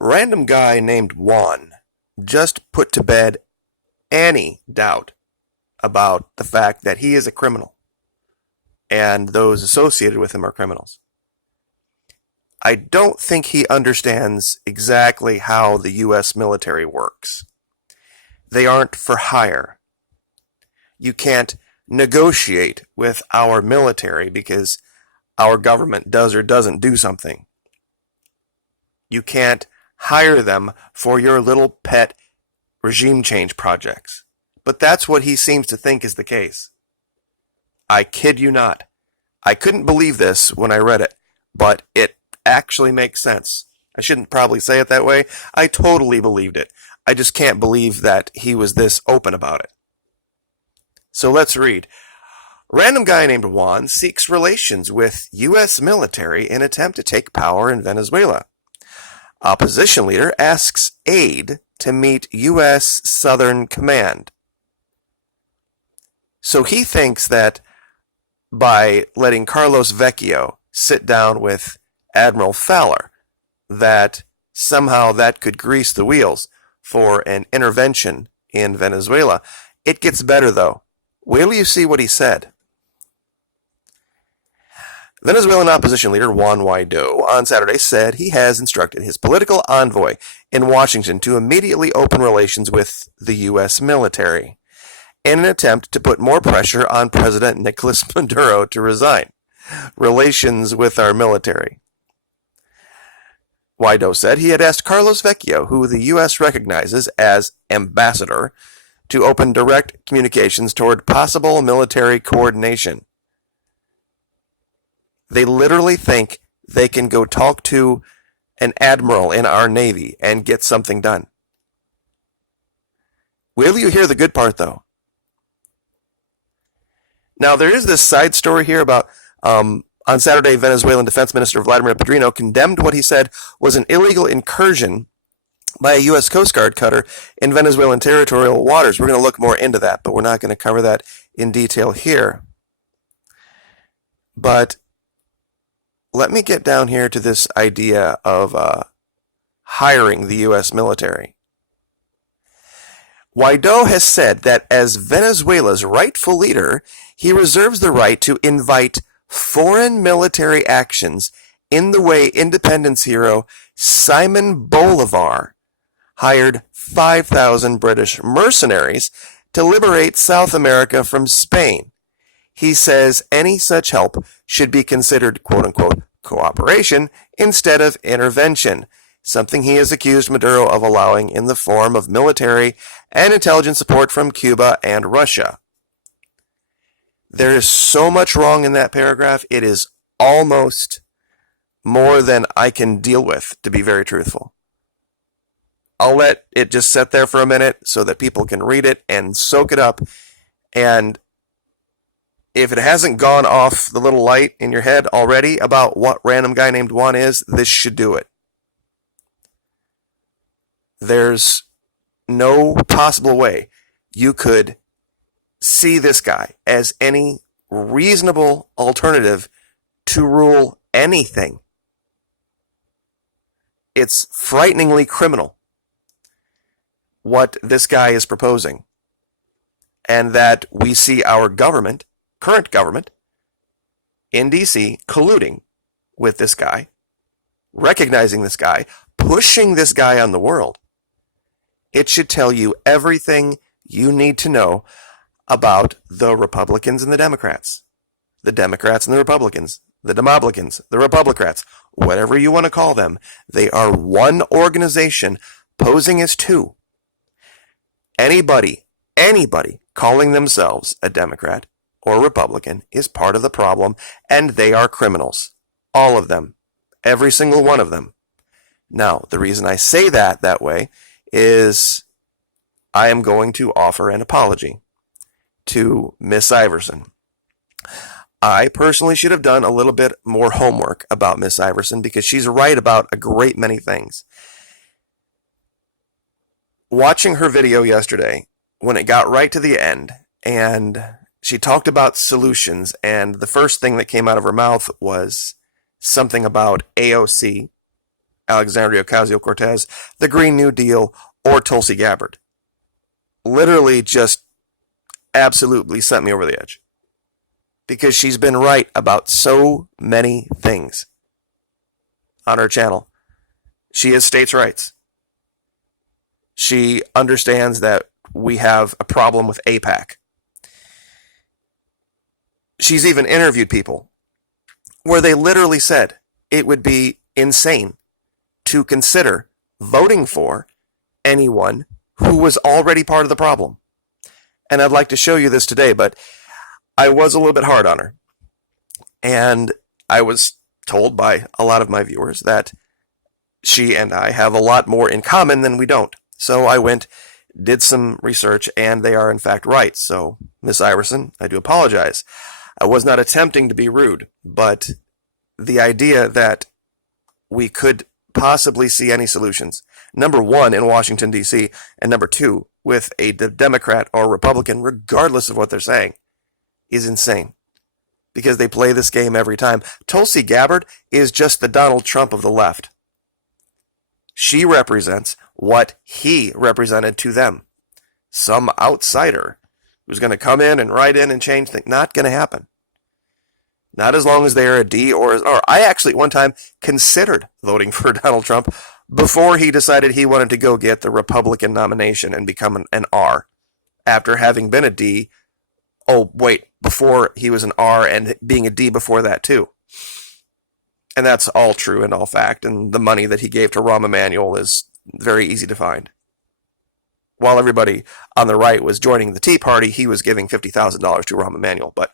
random guy named Juan just put to bed any doubt about the fact that he is a criminal and those associated with him are criminals. I don't think he understands exactly how the U.S. military works. They aren't for hire. You can't negotiate with our military because our government does or doesn't do something. You can't hire them for your little pet regime change projects. But that's what he seems to think is the case. I kid you not. I couldn't believe this when I read it, but it actually makes sense. I shouldn't probably say it that way. I totally believed it. I just can't believe that he was this open about it. So let's read. Random guy named Juan seeks relations with U.S. military in attempt to take power in Venezuela. Opposition leader asks aid to meet U.S. Southern Command. So he thinks that by letting Carlos Vecchio sit down with Admiral Fowler, that somehow that could grease the wheels for an intervention in Venezuela. It gets better, though. Wait till you see what he said. Venezuelan opposition leader Juan Guaido on Saturday said he has instructed his political envoy in Washington to immediately open relations with the U.S. military in an attempt to put more pressure on President Nicolas Maduro to resign. Relations with our military. Guaido said he had asked Carlos Vecchio, who the U.S. recognizes as ambassador, to open direct communications toward possible military coordination. They literally think they can go talk to an admiral in our Navy and get something done. Will you hear the good part, though? Now, there is this side story here about on Saturday, Venezuelan Defense Minister Vladimir Pedrino condemned what he said was an illegal incursion by a U.S. Coast Guard cutter in Venezuelan territorial waters. We're going to look more into that, but we're not going to cover that in detail here. But let me get down here to this idea of hiring the U.S. military. Guaido has said that as Venezuela's rightful leader, he reserves the right to invite foreign military actions in the way independence hero Simon Bolivar hired 5,000 British mercenaries to liberate South America from Spain. He says any such help should be considered quote-unquote cooperation instead of intervention, something he has accused Maduro of allowing in the form of military and intelligence support from Cuba and Russia. There is so much wrong in that paragraph, it is almost more than I can deal with, to be very truthful. I'll let it just sit there for a minute so that people can read it and soak it up. And if it hasn't gone off the little light in your head already about what random guy named Juan is, this should do it. There's no possible way you could see this guy as any reasonable alternative to rule anything. It's frighteningly criminal what this guy is proposing. And that we see our government, current government, in D.C. colluding with this guy, recognizing this guy, pushing this guy on the world. It should tell you everything you need to know about the Republicans and the Democrats. The Democrats and the Republicans. The Demoblicans. The Republicrats. Whatever you want to call them. They are one organization posing as two. Anybody calling themselves a Democrat or Republican is part of the problem, and they are criminals. All of them. Every single one of them. Now, the reason I say that way is I am going to offer an apology to Miss Iversen. I personally should have done a little bit more homework about Miss Iversen because she's right about a great many things. Watching her video yesterday, when it got right to the end, and she talked about solutions, and the first thing that came out of her mouth was something about AOC, Alexandria Ocasio-Cortez, the Green New Deal, or Tulsi Gabbard. Literally just absolutely sent me over the edge. Because she's been right about so many things on her channel. She is states' rights. She understands that we have a problem with AIPAC. She's even interviewed people where they literally said it would be insane to consider voting for anyone who was already part of the problem. And I'd like to show you this today, but I was a little bit hard on her. And I was told by a lot of my viewers that she and I have a lot more in common than we don't. So I went, did some research, and they are in fact right. So, Miss Iversen, I do apologize. I was not attempting to be rude, but the idea that we could possibly see any solutions, number one, in Washington, D.C., and number two, with a Democrat or Republican, regardless of what they're saying, is insane. Because they play this game every time. Tulsi Gabbard is just the Donald Trump of the left. She represents what he represented to them. Some outsider who's going to come in and write in and change things. Not going to happen. Not as long as they are a D or an R. I actually at one time considered voting for Donald Trump before he decided he wanted to go get the Republican nomination and become an R. After having been a D, before he was an R and being a D before that too. And that's all true and all fact. And the money that he gave to Rahm Emanuel is very easy to find. While everybody on the right was joining the Tea Party, he was giving $50,000 to Rahm Emanuel. But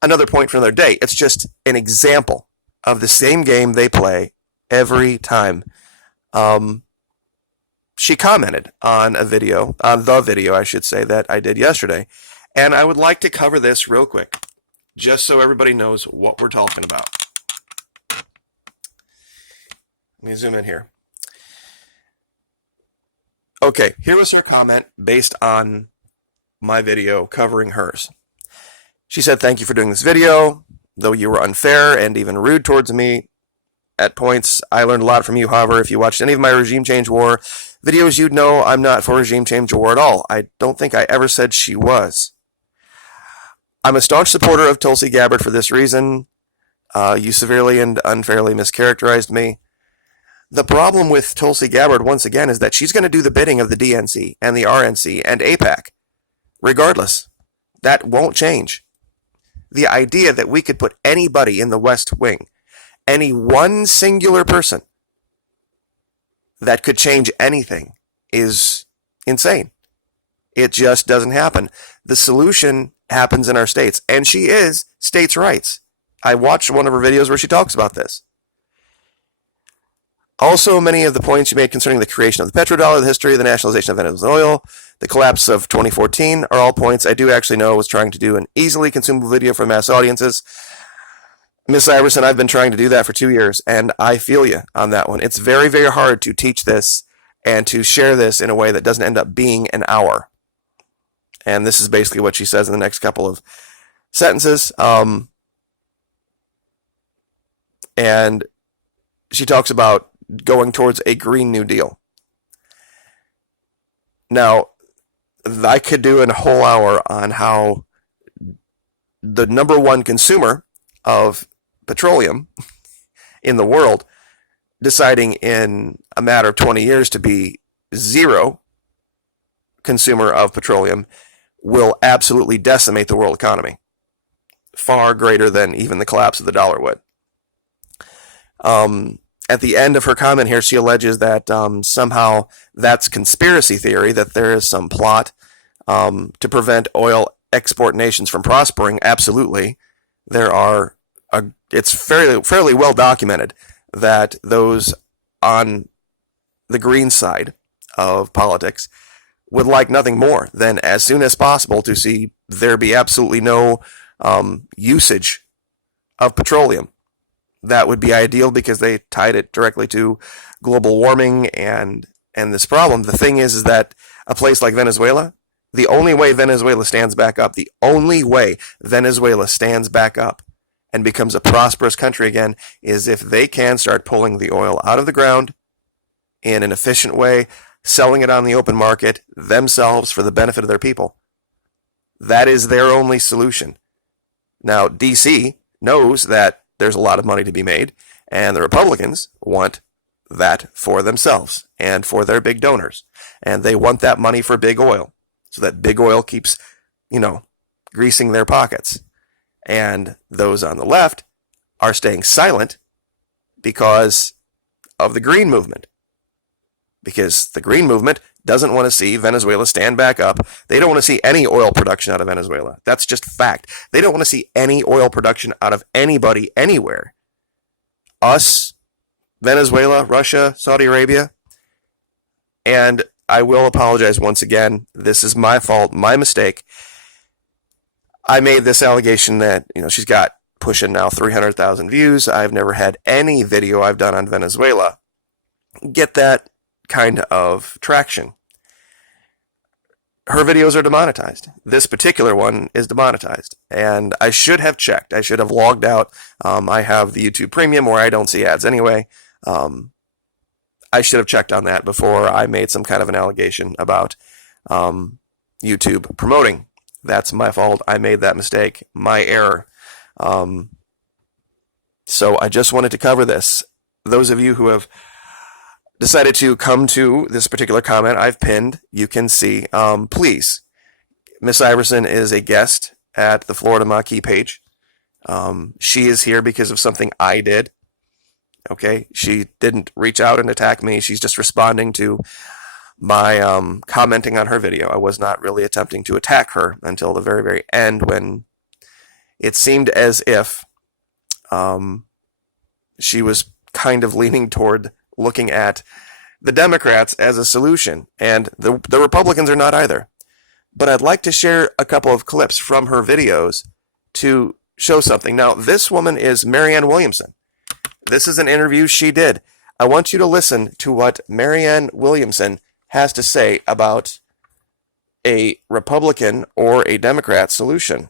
another point for another day. It's just an example of the same game they play every time. She commented on the video, I should say, that I did yesterday. And I would like to cover this real quick, just so everybody knows what we're talking about. Let me zoom in here. Okay, here was her comment based on my video covering hers. She said, "Thank you for doing this video. Though you were unfair and even rude towards me at points, I learned a lot from you. However, if you watched any of my regime change war videos, you'd know I'm not for regime change war at all. I don't think I ever said she was. I'm a staunch supporter of Tulsi Gabbard for this reason. You severely and unfairly mischaracterized me. The problem with Tulsi Gabbard, once again, is that she's going to do the bidding of the DNC and the RNC and AIPAC. Regardless, that won't change. The idea that we could put anybody in the West Wing, any one singular person that could change anything, is insane. It just doesn't happen. The solution happens in our states, and she is states' rights. I watched one of her videos where she talks about this. Also, many of the points you made concerning the creation of the petrodollar, the history of the nationalization of Venezuela, the collapse of 2014 are all points I do actually know was trying to do an easily consumable video for mass audiences. Miss Iversen, I've been trying to do that for 2 years, and I feel you on that one. It's very, very hard to teach this and to share this in a way that doesn't end up being an hour. And this is basically what she says in the next couple of sentences. And she talks about going towards a Green New Deal. Now, I could do a whole hour on how the number one consumer of petroleum in the world deciding in a matter of 20 years to be zero consumer of petroleum will absolutely decimate the world economy. Far greater than even the collapse of the dollar would. At the end of her comment here, she alleges that somehow that's conspiracy theory, that there is some plot to prevent oil export nations from prospering. Absolutely. There are, it's fairly well documented that those on the green side of politics would like nothing more than as soon as possible to see there be absolutely no usage of petroleum. That would be ideal because they tied it directly to global warming and this problem. The thing is that a place like Venezuela, the only way Venezuela stands back up and becomes a prosperous country again is if they can start pulling the oil out of the ground in an efficient way, selling it on the open market themselves for the benefit of their people. That is their only solution. Now, DC knows that there's a lot of money to be made, and the Republicans want that for themselves and for their big donors. And they want that money for big oil, so that big oil keeps, greasing their pockets. And those on the left are staying silent because of the Green Movement. Because the Green Movement doesn't want to see Venezuela stand back up. They don't want to see any oil production out of Venezuela. That's just fact. They don't want to see any oil production out of anybody anywhere. Us, Venezuela, Russia, Saudi Arabia. And I will apologize once again. This is my fault, my mistake. I made this allegation that, she's got pushing now 300,000 views. I've never had any video I've done on Venezuela get that kind of traction. Her videos are demonetized. This particular one is demonetized. And I should have checked. I should have logged out. I have the YouTube Premium where I don't see ads anyway. I should have checked on that before I made some kind of an allegation about YouTube promoting. That's my fault. I made that mistake. My error. So I just wanted to cover this. Those of you who have decided to come to this particular comment I've pinned, you can see. Please, Miss Iversen is a guest at the Florida Maquis page. She is here because of something I did. Okay, she didn't reach out and attack me. She's just responding to my commenting on her video. I was not really attempting to attack her until the very, very end, when it seemed as if she was kind of leaning toward looking at the Democrats as a solution, and the Republicans are not either. But I'd like to share a couple of clips from her videos to show something. Now, this woman is Marianne Williamson. This is an interview she did. I want you to listen to what Marianne Williamson has to say about a Republican or a Democrat solution.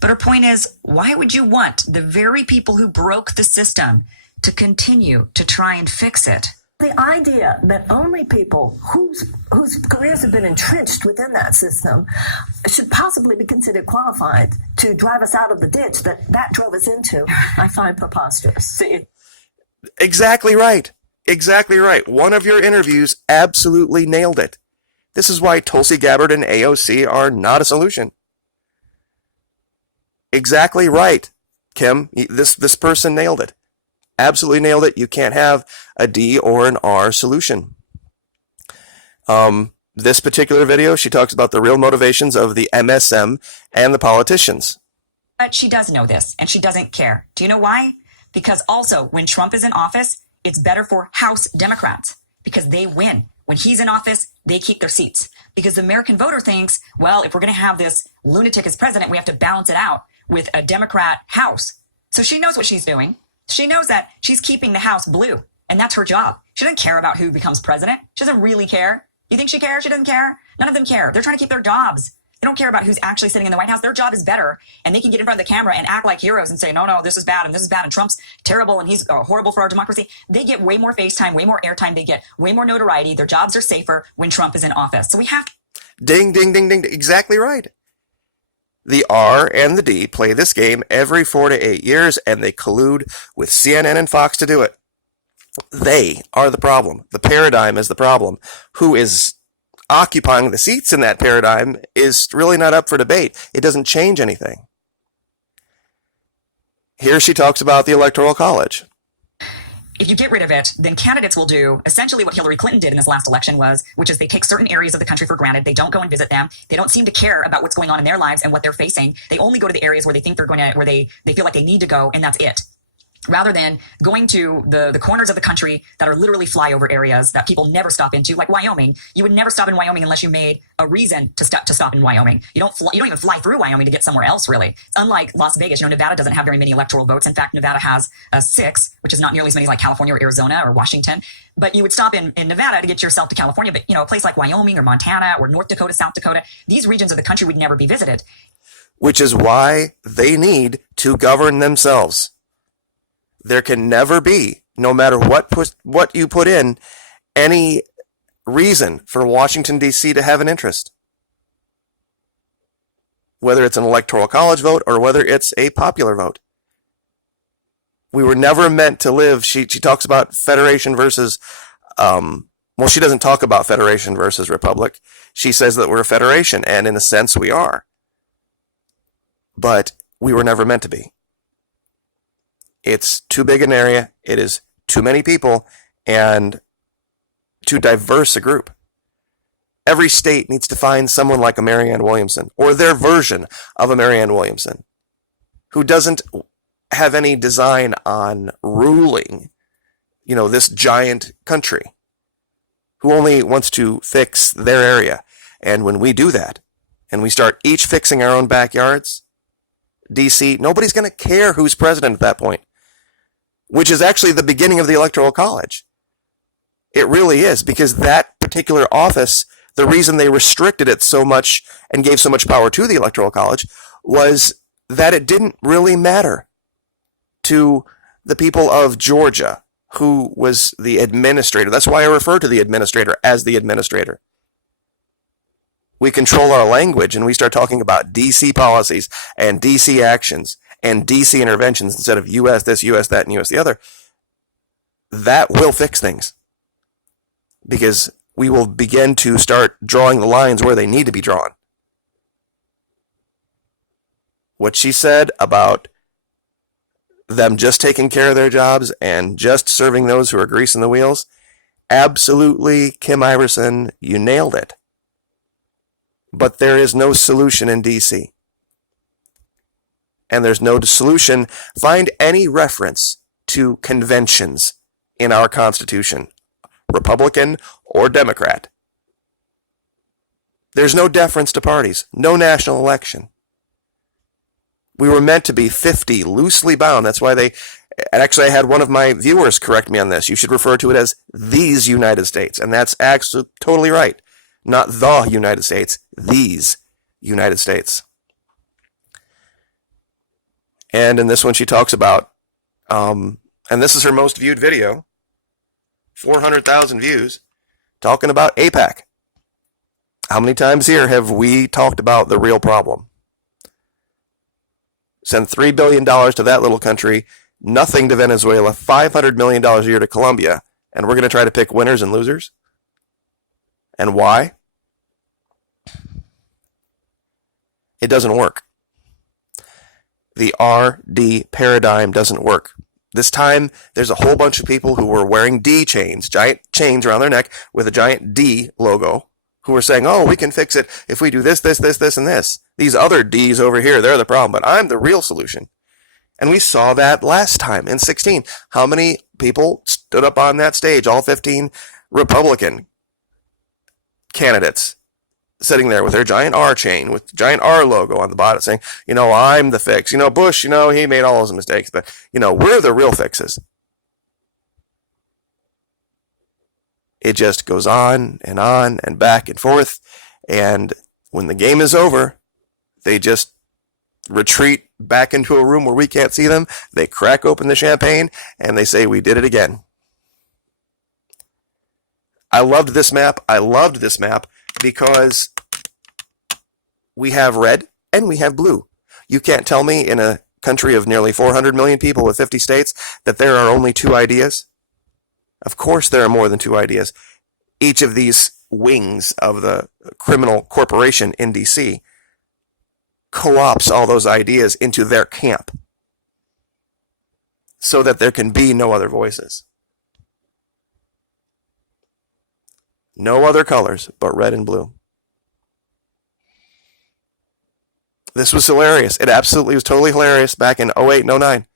But her point is, why would you want the very people who broke the system to continue to try and fix it? The idea that only people whose careers have been entrenched within that system should possibly be considered qualified to drive us out of the ditch that drove us into, I find preposterous. See? Exactly right. Exactly right. One of your interviews absolutely nailed it. This is why Tulsi Gabbard and AOC are not a solution. Exactly right, Kim. This person nailed it. Absolutely nailed it. You can't have a D or an R solution. This particular video, she talks about the real motivations of the MSM and the politicians. But she does know this, and she doesn't care. Do you know why? Because also, when Trump is in office, it's better for House Democrats because they win. When he's in office, they keep their seats. Because the American voter thinks, well, if we're going to have this lunatic as president, we have to balance it out with a Democrat House. So she knows what she's doing. She knows that she's keeping the House blue, and that's her job. She doesn't care about who becomes president. She doesn't really care. You think she cares? She doesn't care. None of them care. They're trying to keep their jobs. They don't care about who's actually sitting in the White House. Their job is better, and they can get in front of the camera and act like heroes and say, no, this is bad, and Trump's terrible, and he's horrible for our democracy. They get way more face time, way more airtime. They get way more notoriety. Their jobs are safer when Trump is in office. So we have to. Ding, ding, ding, ding. Exactly right. The R and the D play this game every 4 to 8 years, and they collude with CNN and Fox to do it. They are the problem. The paradigm is the problem. Who is occupying the seats in that paradigm is really not up for debate. It doesn't change anything. Here she talks about the Electoral College. If you get rid of it, then candidates will do essentially what Hillary Clinton did in this last election which is they take certain areas of the country for granted. They don't go and visit them. They don't seem to care about what's going on in their lives and what they're facing. They only go to the areas where they think where they feel like they need to go, and that's it. Rather than going to the corners of the country that are literally flyover areas that people never stop into, like Wyoming. You would never stop in Wyoming unless you made a reason to stop in Wyoming. You don't even fly through Wyoming to get somewhere else, really. It's unlike Las Vegas. Nevada doesn't have very many electoral votes. In fact, Nevada has 6, which is not nearly as many as like California or Arizona or Washington. But you would stop in Nevada to get yourself to California. But, a place like Wyoming or Montana or North Dakota, South Dakota, these regions of the country would never be visited. which is why they need to govern themselves. There can never be, no matter what you put in, any reason for Washington, D.C. to have an interest. Whether it's an electoral college vote or whether it's a popular vote. We were never meant to live. She talks about federation versus, she doesn't talk about federation versus republic. She says that we're a federation, and in a sense we are. But we were never meant to be. It's too big an area, it is too many people, and too diverse a group. Every state needs to find someone like a Marianne Williamson, or their version of a Marianne Williamson, who doesn't have any design on ruling, this giant country, who only wants to fix their area. And when we do that, and we start each fixing our own backyards, DC, nobody's going to care who's president at that point, which is actually the beginning of the Electoral College. It really is, because that particular office, the reason they restricted it so much and gave so much power to the Electoral College was that it didn't really matter to the people of Georgia, who was the administrator. That's why I refer to the administrator as the administrator. We control our language and we start talking about DC policies and DC actions and DC interventions instead of US this, US that, and US the other. That will fix things. Because we will begin to start drawing the lines where they need to be drawn. What she said about them just taking care of their jobs and just serving those who are greasing the wheels, absolutely, Kim Iversen, you nailed it. But there is no solution in DC. And there's no solution. Find any reference to conventions in our Constitution, Republican or Democrat. There's no deference to parties, no national election. We were meant to be 50, loosely bound. That's why and actually I had one of my viewers correct me on this. You should refer to it as these United States. And that's actually totally right. Not the United States, these United States. And in this one she talks about, and this is her most viewed video, 400,000 views, talking about AIPAC. How many times here have we talked about the real problem? Send $3 billion to that little country, nothing to Venezuela, $500 million a year to Colombia, and we're going to try to pick winners and losers? And why? It doesn't work. The RD paradigm doesn't work. This time, there's a whole bunch of people who were wearing D chains, giant chains around their neck with a giant D logo, who were saying, oh, we can fix it if we do this, this, this, this, and this. These other Ds over here, they're the problem, but I'm the real solution. And we saw that last time in 16. How many people stood up on that stage, all 15 Republican candidates, sitting there with their giant R chain, with the giant R logo on the bottom, saying, I'm the fix. Bush, he made all his mistakes, but, we're the real fixes. It just goes on and back and forth. And when the game is over, they just retreat back into a room where we can't see them. They crack open the champagne and they say, we did it again. I loved this map. Because we have red and we have blue. You can't tell me in a country of nearly 400 million people with 50 states that there are only two ideas. Of course there are more than two ideas. Each of these wings of the criminal corporation in DC co-opts all those ideas into their camp so that there can be no other voices. No other colors but red and blue. This was hilarious. It absolutely was totally hilarious back in 08 and 09.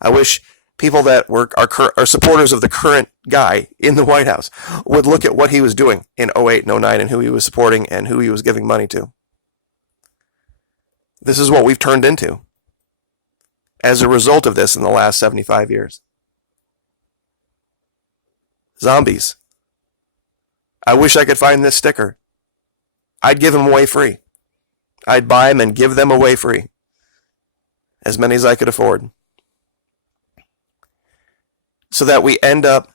I wish people that are supporters of the current guy in the White House would look at what he was doing in 08 and 09 and who he was supporting and who he was giving money to. This is what we've turned into as a result of this in the last 75 years. Zombies. I wish I could find this sticker. I'd give him away free. I'd buy them and give them away free. As many as I could afford. So that we end up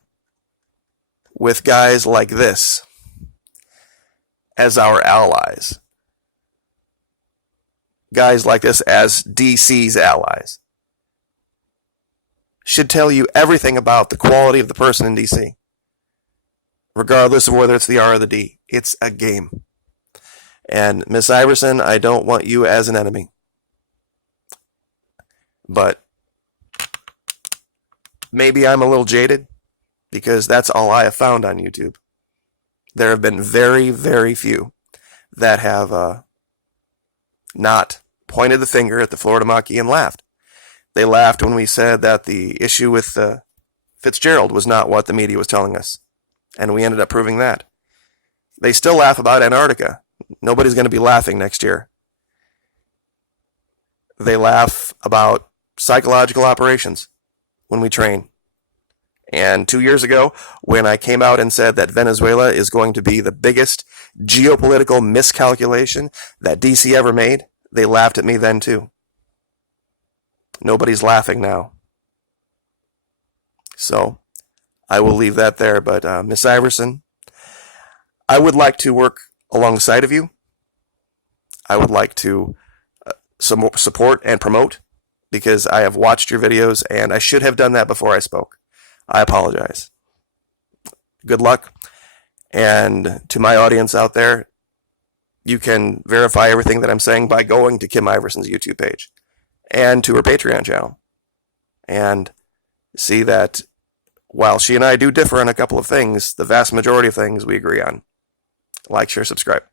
with guys like this as our allies. Guys like this as DC's allies. Should tell you everything about the quality of the person in DC. Regardless of whether it's the R or the D. It's a game. And Miss Iversen, I don't want you as an enemy. But maybe I'm a little jaded because that's all I have found on YouTube. There have been very, very few that have not pointed the finger at the Florida Maquis and laughed. They laughed when we said that the issue with Fitzgerald was not what the media was telling us. And we ended up proving that. They still laugh about Antarctica. Nobody's going to be laughing next year. They laugh about psychological operations when we train. And 2 years ago, when I came out and said that Venezuela is going to be the biggest geopolitical miscalculation that DC ever made, they laughed at me then too. Nobody's laughing now. So, I will leave that there. But Miss Iversen, I would like to work alongside of you. I would like to support and promote, because I have watched your videos and I should have done that before I spoke. I apologize. Good luck. And to my audience out there, you can verify everything that I'm saying by going to Kim Iversen's YouTube page and to her Patreon channel and see that while she and I do differ on a couple of things, the vast majority of things we agree on. Like, share, subscribe.